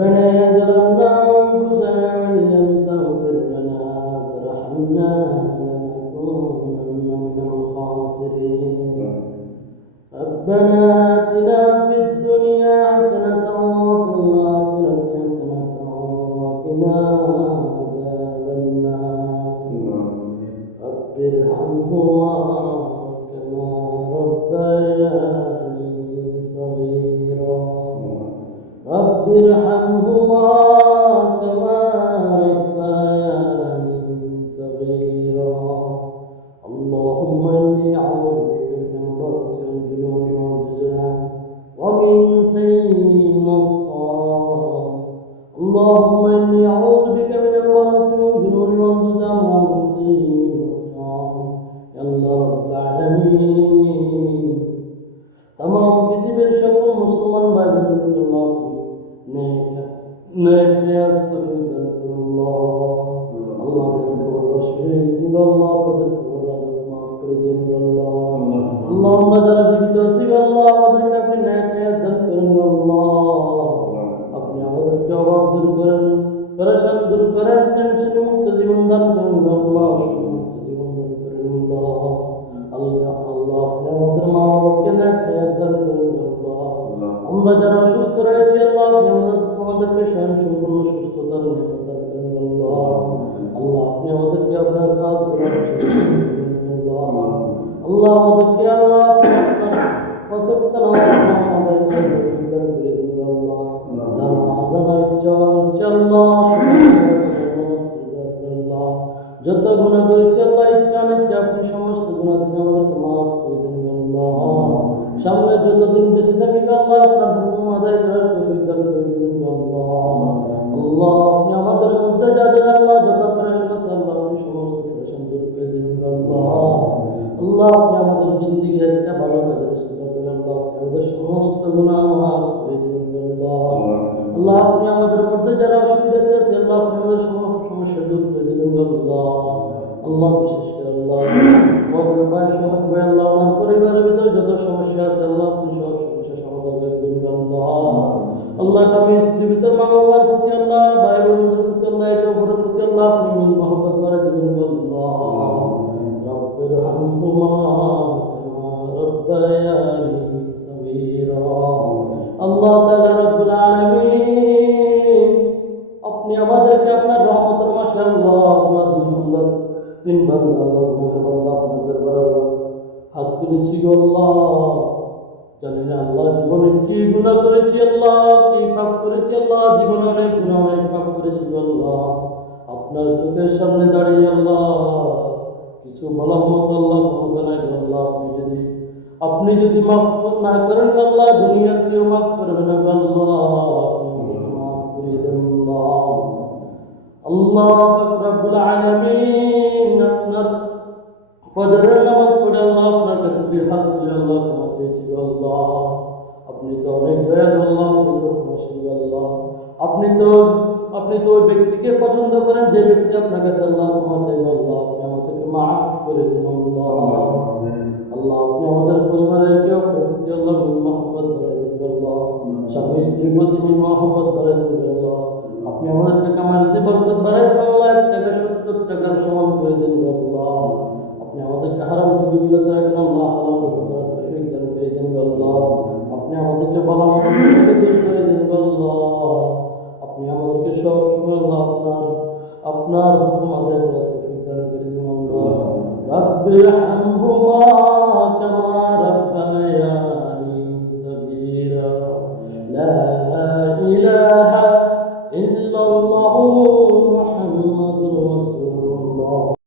ربنا ظلمنا أنفسنا وإن لم تغفر لنا وترحمنا لنكونن من الخاسرين ربنا آتنا في الدنيا حسنة وفي الآخرة حسنة وقنا عذاب النار رب ارحمهما كما ربياني صغيرا رب ارحمهما كما ربياني صغيرا اللهم إني أعوذ بك من البرص والجنون والجذام ومن سيء الأسقام اللهم إني أعوذ بك من البرص والجنون والجذام ومن سيء الأسقام يا الله رب العالمين तमाम पृथ्वीर সকল মুসলমান ভাই বোনদেরকে আল্লাহ নেক তৌফিক দান করুন আল্লাহ তাদের প্রবাসী হয়ে গেছেন আল্লাহ তাদের কবর মাফ করে দিন আল্লাহ আল্লাহ আমরা যারা জীবিত আছি আল্লাহ আমাদেরকে আপনি নেক দান করুন আল্লাহ আপনি আমাদেরকে অভাব দূর করেন পেরেশান দূর করেন টেনশন মুক্ত জীবন দান করুন আল্লাহ মুক্ত জীবন দান করুন আল্লাহ আল্লাহ আপনি আমাদের মা বাবাকে নেক দান করুন আল্লাহ আমরা যারা অসুস্থ রয়েছি আল্লাহ আপনি আমাদেরকে স্বয়ং সম্পূর্ণ সুস্থতার নিয়ামত দান করুন আল্লাহ আল্লাহ আপনি আমাদেরকে আপনার খাস আল্লাহ আল্লাহ আমাদেরকে আল্লাহ ফসক্ত নামাজ আদায় করে তৌফিক দান করে দিন আল্লাহ জানা ইচ্ছা আল্লাহ যত গুনাহ করেছি আল্লাহ ইচ্ছা অনিচ্ছা আপনি সমস্ত গুনাহ থেকে আমাদেরকে মাফ করে দিন আল্লাহ সামনে যতদিন বেঁচে থাকি আল্লাহ আপনার হুকুম আদায় করার তৌফিক দান করে দিন আল্লাহ আল্লাহ আপনি আমাদের মধ্যে যাদের আল্লাহ যত ফেরেশান আছে আল্লাহ আপনি সমস্ত ফেরেশান দূর করে দিন আল্লাহ আল্লাহ আপনি আমাদের জিন্দেগির একটা ভালো কাজের সুযোগ করে আল্লাহ আমাদের সমস্ত গুনাহ মাফ করে দিন আল্লাহ আল্লাহ আপনি আমাদের মধ্যে যারা অসুবিধাতে আছে আল্লাহ আপনি আমাদের সমস্যা দূর করে দিন আল্লাহ আল্লাহ বিশেষ করে আল্লাহ আমাদের ভাই সোহাগ ভাই আল্লাহ আমার পরিবারের ভিতরে যত সমস্যা আছে আল্লাহ আপনি সব সমস্যা সমাধান করে দিন আল্লাহ আল্লাহ স্বামী স্ত্রীর ভিতরে মা বাবার প্রতি আল্লাহ ভাই বোনদের প্রতি আল্লাহ একে অপরের প্রতি আল্লাহ আপনি মিল মহব্বত করে দিবেন আল্লাহ রব্বির হামহুমা কামা রব্বায়ানি সগীরা আল্লাহ তাআলা রব্বুল আলামিন আপনি আমাদেরকে আপনার রহমতের মাসে আল্লাহ আপনার তিন বান্দা আল্লাহ গুনাহের বান্দা আপনার দরবারে আল্লাহ হাত তুলেছি গো আল্লাহ জানি না আল্লাহ জীবনে কি গুনাহ করেছি আল্লাহ কি পাপ করেছি আল্লাহ জীবনে অনেক গুনাহ অনেক পাপ করেছি গো আল্লাহ আপনার চোখের সামনে দাঁড়িয়ে আল্লাহ কিছু বলার মতো আল্লাহ ক্ষমতা নাই গো আল্লাহ আপনি যদি মাফ না করেন আল্লাহ দুনিয়ার কেউ মাফ করবে না আল্লাহ মাফ করে দেন আল্লাহ আল্লাহ রব্বুল আলামিন আপনার ফজরের নামাজ পড়ে আল্লাহ আপনার কাছে দুই হাত তুলে আল্লাহ ক্ষমা চেয়েছি আল্লাহ আপনি তো অনেক দয়ালু আল্লাহ আপনি তো ক্ষমাশীল আল্লাহ আপনি তো ওই ব্যক্তিকে পছন্দ করেন যে ব্যক্তি আপনার কাছে আল্লাহ ক্ষমা চাইবে আল্লাহ আপনি আমাদেরকে মাফ করে দিন আল্লাহ আল্লাহ আপনি আমাদের পরিবারের একে অপরের প্রতি আল্লাহ মিল মহব্বত বাড়াই দিন আল্লাহ স্বামী স্ত্রীর প্রতি মিল মহব্বত বাড়াই দিন আল্লাহ আপনি আমাদেরকে কামাইতে বরকত বাড়াই দিন আল্লাহ 1 টাকা 70 টাকার সমান করে দিন আল্লাহ আপনি আমাদেরকে হারাম থেকে বিরত রাখেন আল্লাহ হালাল রুজি করার তৌফিক দান করে দিন আল্লাহ আপনি আমাদেরকে ভালো মুসিবত থেকে দূর করে দিন আল্লাহ আপনি আমাদেরকে সব সময় আল্লাহ আপনার হুকুম আদায় করার তৌফিক দান করে দিন আল্লাহ রব্বির হামহুমা কামা রব্বায়ানি সগীরা লা ইলাহা ইল্লাল্লাহ